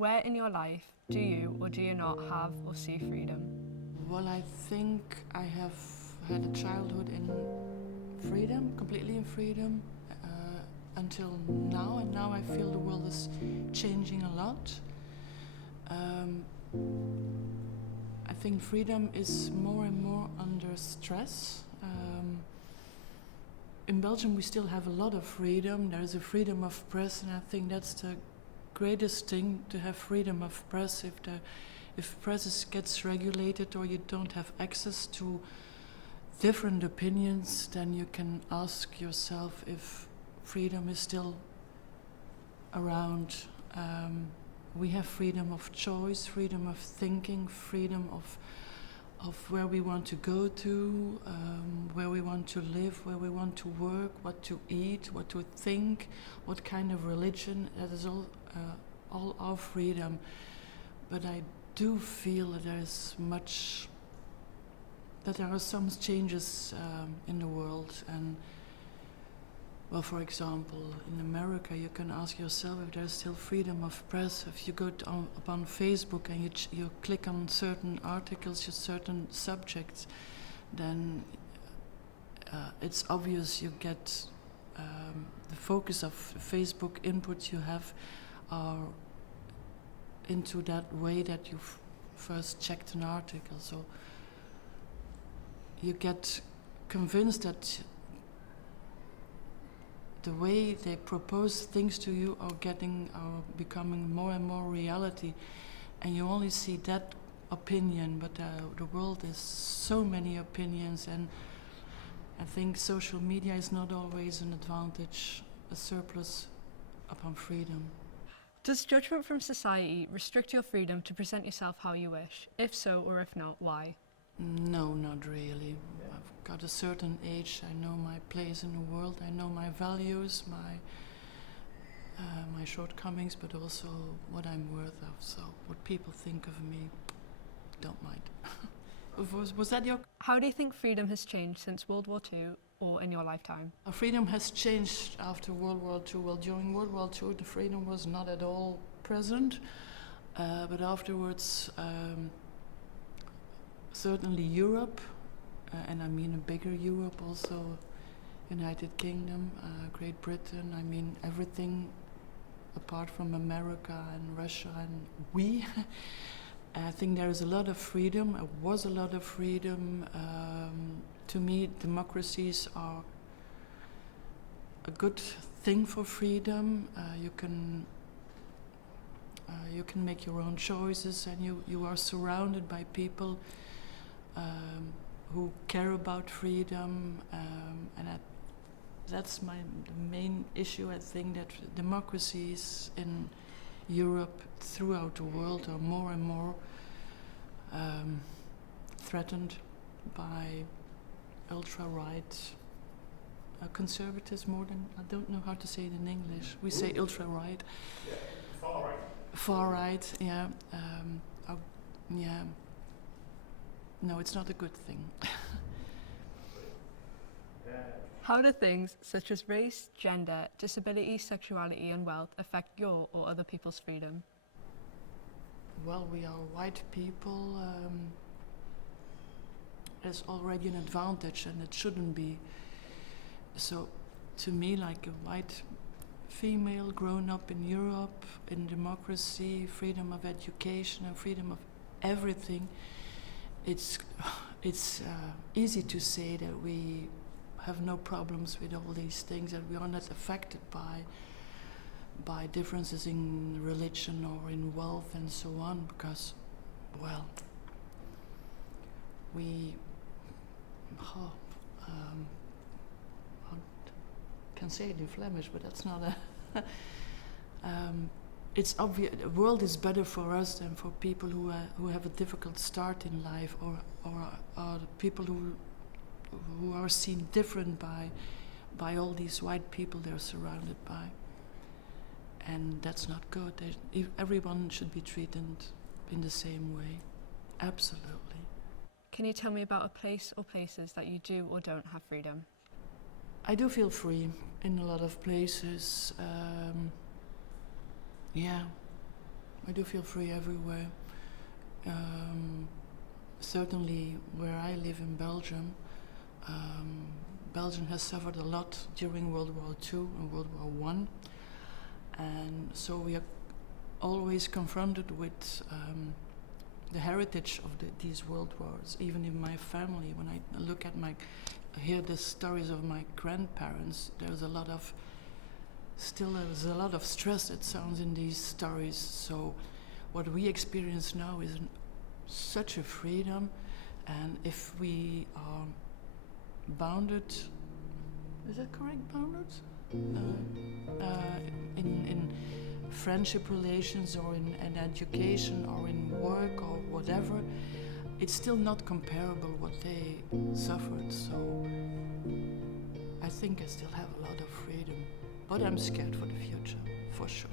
Where in your life do you or do you not have or see freedom? Well, I think I have had a childhood in freedom, completely in freedom, until now, and now I feel the world is changing a lot. I think freedom is more and more under stress. In Belgium, we still have a lot of freedom. There is a freedom of press, and I think that's the greatest thing, to have freedom of press. If press gets regulated or you don't have access to different opinions, then you can ask yourself if freedom is still around. We have freedom of choice, freedom of thinking, freedom of where we want to go to, where we want to live, where we want to work, what to eat, what to think, what kind of religion. That is all our freedom. But I do feel that there are some changes in the world. And well, for example, in America, you can ask yourself if there's still freedom of press. If you go upon Facebook and you click on certain articles, certain subjects, then it's obvious you get the focus of Facebook inputs you have are into that way that you've first checked an article. So you get convinced that the way they propose things to you are becoming more and more reality, and you only see that opinion, but the world is so many opinions, and I think social media is not always an advantage, a surplus upon freedom. Does judgment from society restrict your freedom to present yourself how you wish? If so, or if not, why? No, not really. I've got a certain age. I know my place in the world. I know my values, my shortcomings, but also what I'm worth of. So what people think of me, don't mind. Was that your? How do you think freedom has changed since World War II or in your lifetime? Our freedom has changed after World War II. Well, during World War II, the freedom was not at all present, but afterwards. Certainly Europe, and I mean a bigger Europe also, United Kingdom, Great Britain, I mean everything apart from America and Russia and I think there is a lot of freedom, there was a lot of freedom. To me, democracies are a good thing for freedom. You can make your own choices, and you are surrounded by people who care about freedom, and that's the main issue. I think that democracies in Europe, throughout the world, are more and more threatened by ultra-right conservatives, more than, I don't know how to say it in English. We say ultra-right. Yeah, far right. Far right, yeah. Yeah. No, it's not a good thing. How do things such as race, gender, disability, sexuality and wealth affect your or other people's freedom? Well, we are white people. There's already an advantage, and it shouldn't be. So, to me, like a white female grown up in Europe, in democracy, freedom of education and freedom of everything, it's easy to say that we have no problems with all these things, that we are not affected by differences in religion or in wealth and so on, because, well, we I can say it in Flemish, but that's not a it's obvious the world is better for us than for people who have a difficult start in life, or people who are seen different by all these white people they're surrounded by. And that's not good. Everyone should be treated in the same way. Absolutely. Can you tell me about a place or places that you do or don't have freedom? I do feel free in a lot of places. Yeah, I do feel free everywhere. Certainly where I live in Belgium, Belgium has suffered a lot during World War II and World War One, and so we are always confronted with the heritage of these world wars. Even in my family, when I look at hear the stories of my grandparents, there's a lot of stress, it sounds, in these stories. So what we experience now is such a freedom, and if we are bounded, is that correct, bounded? In friendship relations or in education or in work or whatever, it's still not comparable what they suffered. So I think I still have a lot of freedom, but I'm scared for the future, for sure.